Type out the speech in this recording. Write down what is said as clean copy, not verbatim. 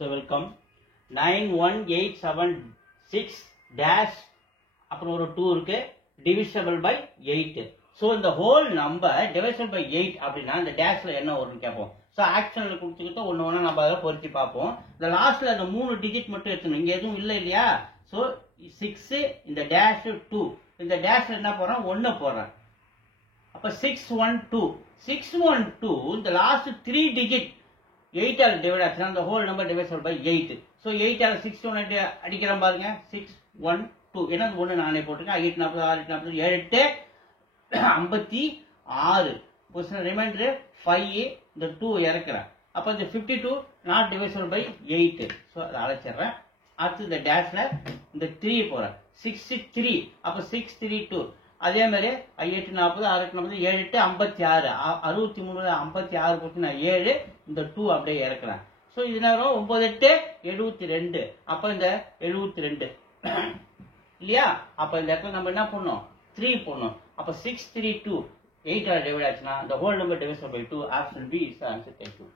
So welcome 91876 dash அப்புறம் ஒரு 2 இருக்கு divisible by 8. So இந்த whole number divisible by 8 அப்படின்னா இந்த டேஷ்ல என்ன வரும்னு கேட்போம். So ஆக்ஷன்ல கொடுத்துக்கிட்டு ஒன்னு ஒண்ணா நம்ம அதை பொருத்தி பார்ப்போம். இந்த லாஸ்ட்ல அந்த 3 டிஜிட் மட்டும் எடுத்துக்கணும். இங்க எதுவும் இல்லை இல்லையா? So 6 இந்த டேஷ் 2 இந்த டேஷ்ல என்ன போறோம் 1 போறோம். அப்ப 612 612 இந்த லாஸ்ட் 3 டிஜிட் 8 ஆல் டிவைட் ஆச்சுன்னா the whole number divisible by 8. So 8 all 61 அடிக்கிறோம் பாருங்க 612 ஏன்னா ஒன்று நானே போட்டிருக்கேன் 8 40 6 40 7 56 ரிமைண்டர் 5 இந்த 2 இறக்குறேன் அப்ப இந்த 52 நாட் டிவைசிபிள் பை 8. ஸோ அதை அழைச்சிடுறேன். அடுத்து இந்த டேஷ்ல இந்த 3 போறேன் 63 அப்ப 632 அதே மாதிரி 8 40 6 40 7 56 63 56 போட்டு நான் 7 இந்த 2 அப்படியே இறக்குறேன். ஸோ இது நேரம் 9 72 அப்ப இந்த 72 இல்லையா? அப்ப இந்த இடத்துல நம்ம என்ன பண்ணோம் 3 போடணும். அப்ப 632 8 ஆல் டிவைட் ஆச்சுன்னா the whole number divisible by 2 option B is the answer. Thank you.